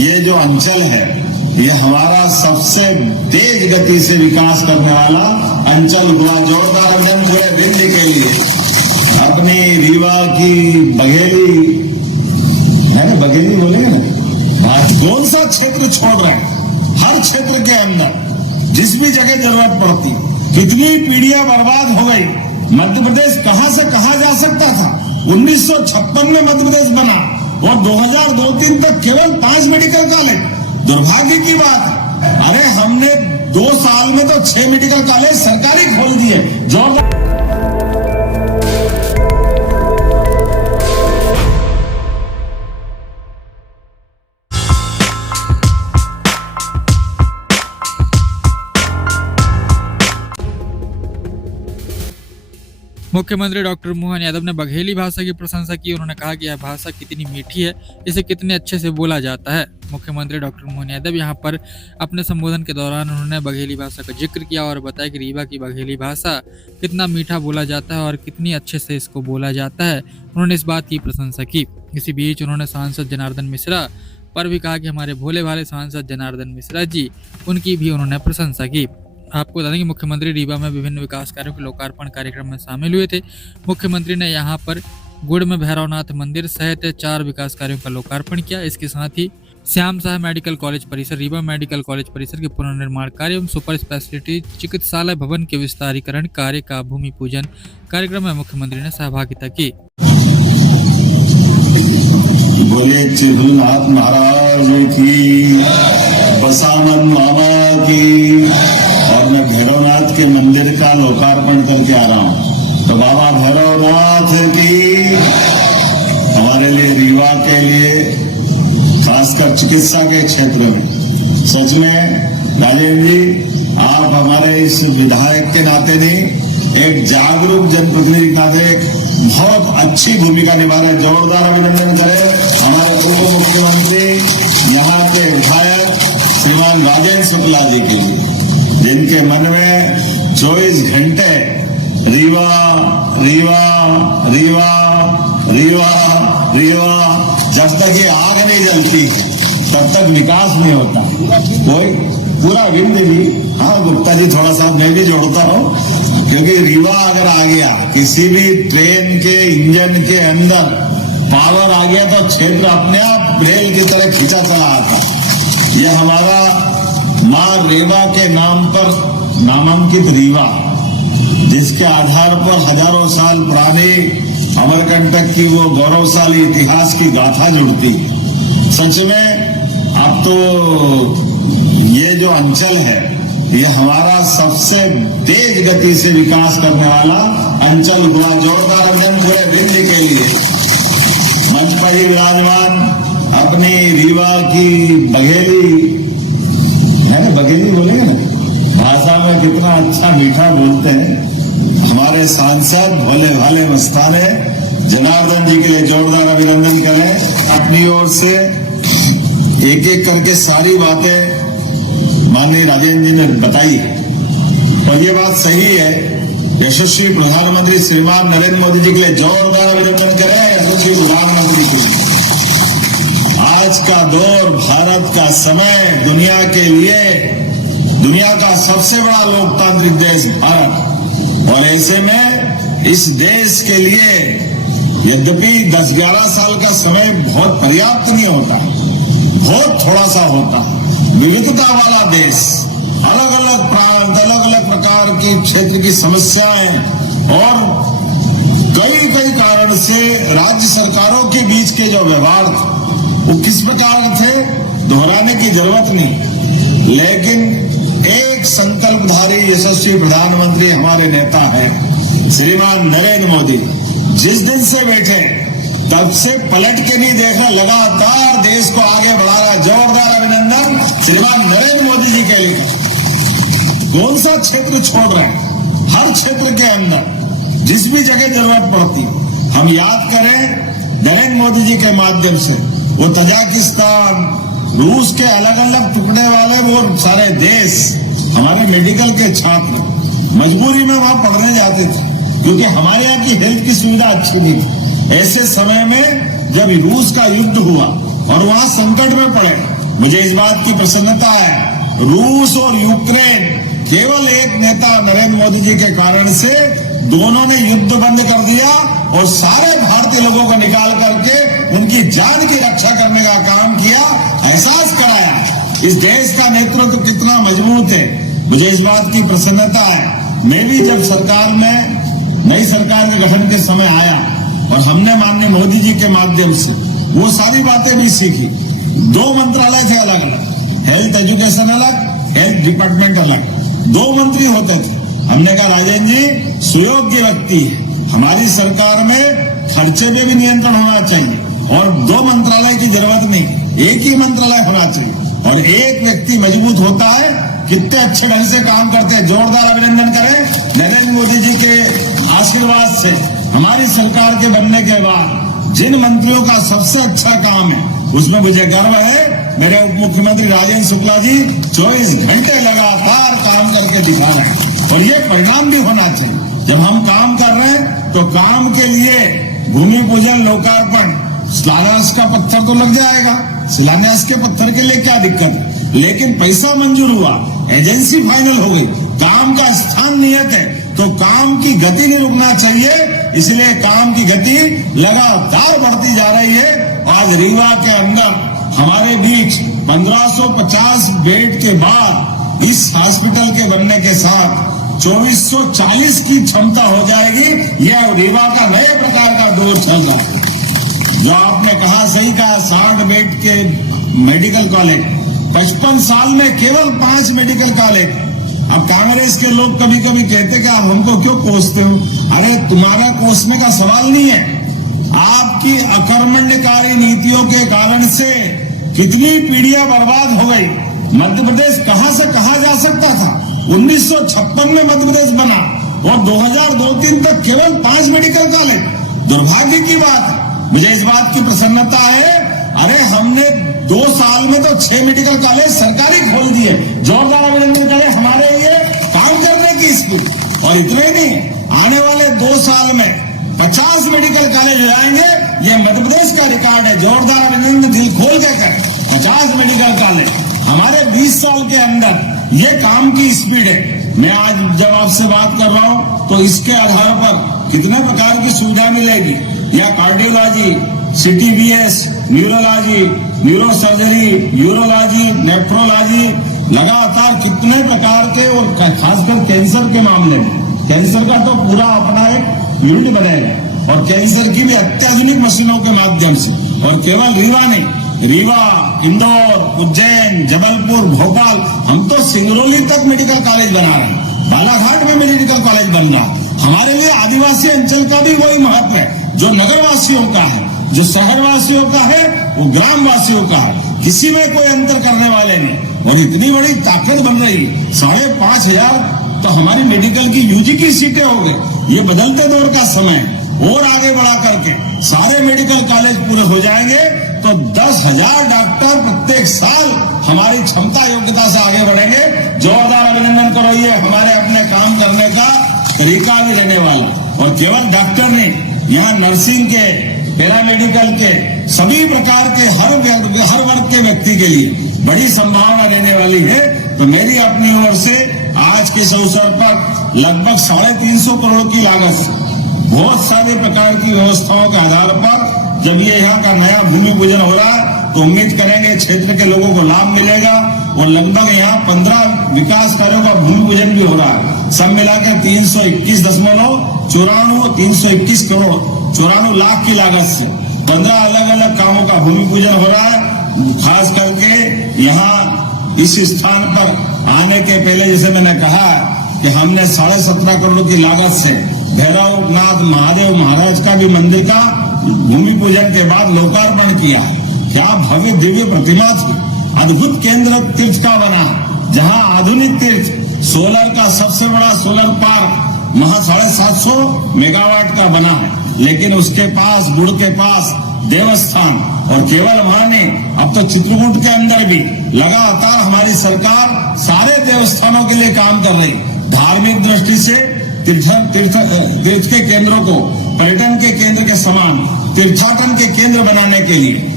ये जो अंचल है ये हमारा सबसे तेज गति से विकास करने वाला अंचल हुआ। जोरदार अभिनंदन पूरे दिल्ली के लिए। अपनी रीवा की बघेली है ना, बघेली बोलेंगे ना, कौन सा क्षेत्र छोड़ रहे हैं? हर क्षेत्र के अंदर जिस भी जगह जरूरत पड़ती, कितनी पीढ़ियां बर्बाद हो गई। मध्य प्रदेश कहां से कहां जा सकता था। 1956 में मध्य प्रदेश बना और 2002-3 तक केवल 5 मेडिकल कॉलेज। दुर्भाग्य की बात, अरे हमने 2 साल में तो 6 मेडिकल कॉलेज सरकारी खोल दिए। जो मुख्यमंत्री डॉक्टर मोहन यादव ने बघेली भाषा की प्रशंसा की। उन्होंने कहा कि यह भाषा कितनी मीठी है, इसे कितने अच्छे से बोला जाता है। मुख्यमंत्री डॉक्टर मोहन यादव यहां पर अपने संबोधन के दौरान उन्होंने बघेली भाषा का जिक्र किया और बताया कि रीवा की बघेली भाषा कितना मीठा बोला जाता है और कितनी अच्छे से इसको बोला जाता है। उन्होंने इस बात की प्रशंसा की। इसी बीच उन्होंने सांसद जनार्दन मिश्रा पर भी कहा कि हमारे भोले भाले सांसद जनार्दन मिश्रा जी, उनकी भी उन्होंने प्रशंसा की। आपको बता दें कि मुख्यमंत्री रीवा में विभिन्न विकास कार्यों के लोकार्पण कार्यक्रम में शामिल हुए थे। मुख्यमंत्री ने यहां पर गुड़ में भैरवनाथ मंदिर सहित 4 विकास कार्यों का लोकार्पण किया। इसके साथ ही श्याम शाह मेडिकल कॉलेज परिसर, रीवा मेडिकल कॉलेज परिसर के पुनर्निर्माण कार्य एवं सुपर स्पेशलिटी चिकित्सालय भवन के विस्तारीकरण कार्य का भूमि पूजन कार्यक्रम में मुख्यमंत्री ने सहभागिता की। बोले चिरनाथ महाराज की, बसावन मामा की। और मैं भैरवनाथ के मंदिर का लोकार्पण करके आ रहा हूँ। तो बाबा भैरवनाथ की, हमारे लिए रीवा के लिए खासकर चिकित्सा के क्षेत्र में सच में राजेंद्र जी, आप हमारे इस विधायक के नाते नहीं, एक जागरूक जनप्रतिनिधि के नाते बहुत अच्छी भूमिका निभा रहे। जोरदार अभिनंदन करें हमारे पूर्व मुख्यमंत्री, यहाँ के विधायक श्रीमान राजेंद्र शुक्ला जी के लिए, जिनके मन में 24 घंटे रीवा रीवा रीवा रीवा रीवा, जब तक ये आग नहीं जलती तब तक विकास नहीं होता। कोई पूरा विंध्य भी, हाँ गुप्ता जी थोड़ा सा मैं भी जोड़ता हूँ, क्योंकि रीवा अगर आ गया, किसी भी ट्रेन के इंजन के अंदर पावर आ गया तो क्षेत्र अपने आप रेल की तरह खींचा चला आता। ये हमारा मां रेवा के नाम पर नामांकित रीवा, जिसके आधार पर हजारों साल पुरानी अमरकंटक की वो गौरवशाली इतिहास की गाथा जुड़ती। सच में अब तो ये जो अंचल है ये हमारा सबसे तेज गति से विकास करने वाला अंचल हुआ। जोरदार अभिनंदन पूरे दिल्ली के लिए। मंच पर ही विराजमान अपनी रीवा की बघेली है ना, बघेली बोलेंगे ना, भाषा में कितना अच्छा मीठा बोलते हैं हमारे सांसद भोले भाले मस्ताने जनार्दन जी के लिए जोरदार अभिनंदन करें। अपनी ओर से एक एक करके सारी बातें माननीय राजेंद्र जी ने बताई और ये बात सही है। यशस्वी प्रधानमंत्री श्रीमान नरेंद्र मोदी जी के लिए जोरदार अभिनंदन करें। यशस्वी प्रधानमंत्री के लिए आज का दौर, भारत का समय, दुनिया के लिए दुनिया का सबसे बड़ा लोकतांत्रिक देश भारत, और ऐसे में इस देश के लिए यद्यपि 10-11 साल का समय बहुत पर्याप्त नहीं होता, बहुत थोड़ा सा होता। विविधता वाला देश, अलग अलग प्रांत, अलग अलग प्रकार की क्षेत्र की समस्याएं और कई कारण से राज्य सरकारों के बीच के जो व्यवहार वो किस प्रकार थे, दोहराने की जरूरत नहीं। लेकिन एक संकल्पधारी यशस्वी प्रधानमंत्री हमारे नेता है श्रीमान नरेंद्र मोदी। जिस दिन से बैठे तब से पलट के नहीं देखा, लगातार देश को आगे बढ़ा रहा है। जोरदार अभिनंदन श्रीमान नरेंद्र मोदी जी के लिए। कौन सा क्षेत्र छोड़ रहे हैं? हर क्षेत्र के अंदर जिस भी जगह जरूरत पड़ती, हम याद करें नरेंद्र मोदी जी के माध्यम से वो तजाकिस्तान, रूस के अलग अलग टुकड़े वाले वो सारे देश, हमारे मेडिकल के छात्र मजबूरी में वहां पढ़ने जाते थे क्योंकि हमारे यहाँ की हेल्थ की सुविधा अच्छी नहीं थी। ऐसे समय में जब रूस का युद्ध हुआ और वहां संकट में पड़े, मुझे इस बात की प्रसन्नता है, रूस और यूक्रेन केवल एक नेता नरेंद्र मोदी जी के कारण से दोनों ने युद्ध बंद कर दिया और सारे भारतीय लोगों को निकाल करके उनकी जान की रक्षा करने का काम किया, एहसास कराया इस देश का नेतृत्व कितना मजबूत है। मुझे इस बात की प्रसन्नता है। मैं भी जब सरकार में नई सरकार के गठन के समय आया और हमने माननीय मोदी जी के माध्यम से वो सारी बातें भी सीखी। 2 मंत्रालय थे अलग अलग, हेल्थ एजुकेशन अलग, हेल्थ डिपार्टमेंट अलग, 2 मंत्री होते थे। हमने कहा राजेंद्र जी सुयोग्य व्यक्ति है, हमारी सरकार में खर्चे में भी नियंत्रण होना चाहिए और 2 मंत्रालय की जरूरत नहीं, एक ही मंत्रालय होना चाहिए और एक व्यक्ति मजबूत होता है। कितने अच्छे ढंग से काम करते हैं, जोरदार अभिनंदन करें नरेंद्र मोदी जी के आशीर्वाद से। हमारी सरकार के बनने के बाद जिन मंत्रियों का सबसे अच्छा काम है उसमें मुझे गर्व है। मेरे उप मुख्यमंत्री राजेंद्र शुक्ला जी 24 घंटे लगातार काम करके दिखा रहे हैं और ये परिणाम भी होना चाहिए। जब हम काम कर रहे हैं तो काम के लिए भूमि पूजन, लोकार्पण, शिलान्यास का पत्थर तो लग जाएगा, शिलान्यास के पत्थर के लिए क्या दिक्कत है, लेकिन पैसा मंजूर हुआ, एजेंसी फाइनल हो गई, काम का स्थान नियत है तो काम की गति नहीं रुकना चाहिए। इसलिए काम की गति लगातार बढ़ती जा रही है। आज रीवा के अंदर हमारे बीच 1550 बेड के बाद इस हॉस्पिटल के बनने के साथ 2440 की क्षमता हो जाएगी। यह रीवा का नए प्रकार का दौर चल रहा है। जो आपने कहा सही कहा, 60 बेड के मेडिकल कॉलेज, 55 साल में केवल 5 मेडिकल कॉलेज। अब कांग्रेस के लोग कभी कभी कहते कि आप हमको क्यों कोसते हो? अरे तुम्हारा कोसने का सवाल नहीं है, आपकी अकर्मण्यकारी नीतियों के कारण से कितनी पीढ़ियां बर्बाद हो गई। मध्य प्रदेश कहां से कहा जा सकता था। 1956 में मध्य प्रदेश बना और 2002-3 तक केवल 5 मेडिकल कॉलेज। दुर्भाग्य की बात, मुझे इस बात की प्रसन्नता है, अरे हमने 2 साल में तो 6 मेडिकल कॉलेज सरकारी खोल दिए। जोरदार अभिनंदन करें हमारे लिए काम करने की स्पीड। और इतने ही नहीं, आने वाले 2 साल में 50 मेडिकल कॉलेज हो जाएंगे। ये मध्य प्रदेश का रिकॉर्ड है। जोरदार अभिनंदन दिल खोल के करें। 50 मेडिकल कॉलेज हमारे 20 साल के अंदर, ये काम की स्पीड है। मैं आज जब आपसे बात कर रहा हूं तो इसके आधार पर कितने प्रकार की सुविधा मिलेगी। या cardiology, CTBS, neurology, neurosurgery, urology, nephrology, लगातार कितने प्रकार के, और खासकर कैंसर के मामले में कैंसर का तो पूरा अपना एक यूनिट बनेगा और कैंसर की भी अत्याधुनिक मशीनों के माध्यम से। और केवल रीवा नहीं, रीवा, इंदौर, उज्जैन, जबलपुर, भोपाल, हम तो सिंगरौली तक मेडिकल कॉलेज बना रहे हैं। बालाघाट में मेडिकल कॉलेज बन रहा है। हमारे लिए आदिवासी अंचल का भी वही महत्व है जो नगरवासियों का है, जो शहरवासियों का है, वो ग्रामवासियों का है। किसी में कोई अंतर करने वाले नहीं। और इतनी बड़ी ताकत बन रही, 5,500 तो हमारी मेडिकल की UG की सीटें हो गई। ये बदलते दौर का समय और आगे बढ़ा करके सारे मेडिकल कॉलेज पूरे हो जाएंगे तो 10,000 डॉक्टर प्रत्येक साल हमारी क्षमता योग्यता से आगे बढ़ेंगे। जोरदार अभिनंदन करो। ये हमारे अपने काम करने का तरीका भी रहने वाला। और केवल डॉक्टर नहीं, यहाँ नर्सिंग के, पैरामेडिकल के, सभी प्रकार के हर वर्ग के व्यक्ति के लिए बड़ी संभावना रहने वाली है। तो मेरी अपनी ओर से आज के इस अवसर पर लगभग 350 करोड़ की लागत से बहुत सारे प्रकार की व्यवस्थाओं के आधार पर जब ये यहाँ का नया भूमि पूजन हो रहा है तो उम्मीद करेंगे क्षेत्र के लोगों को लाभ मिलेगा। और लगभग यहाँ 15 विकास कार्यों का भूमि पूजन भी हो रहा है। सब मिलाकर 321 करोड़ 94 लाख की लागत से 15 अलग अलग कामों का भूमि पूजन हो रहा है। खास करके यहाँ इस स्थान पर आने के पहले, जैसे मैंने कहा कि हमने 17.5 करोड़ की लागत से भैरवनाथ महादेव महाराज का भी मंदिर का भूमि पूजन के बाद लोकार्पण किया। क्या भव्य दिव्य प्रतिमा थी। अद्भुत केंद्र तीर्थ का बना, जहां आधुनिक तीर्थ, सोलर का सबसे बड़ा सोलर पार्क 750 मेगावाट का बना है। लेकिन उसके पास, गुड़ के पास देवस्थान, और केवल वहां नहीं, अब तो चित्रकूट के अंदर भी लगातार हमारी सरकार सारे देवस्थानों के लिए काम कर रही। धार्मिक दृष्टि से तीर्थ के केंद्रों को पर्यटन के केंद्र के समान तीर्थाटन के केंद्र बनाने के लिए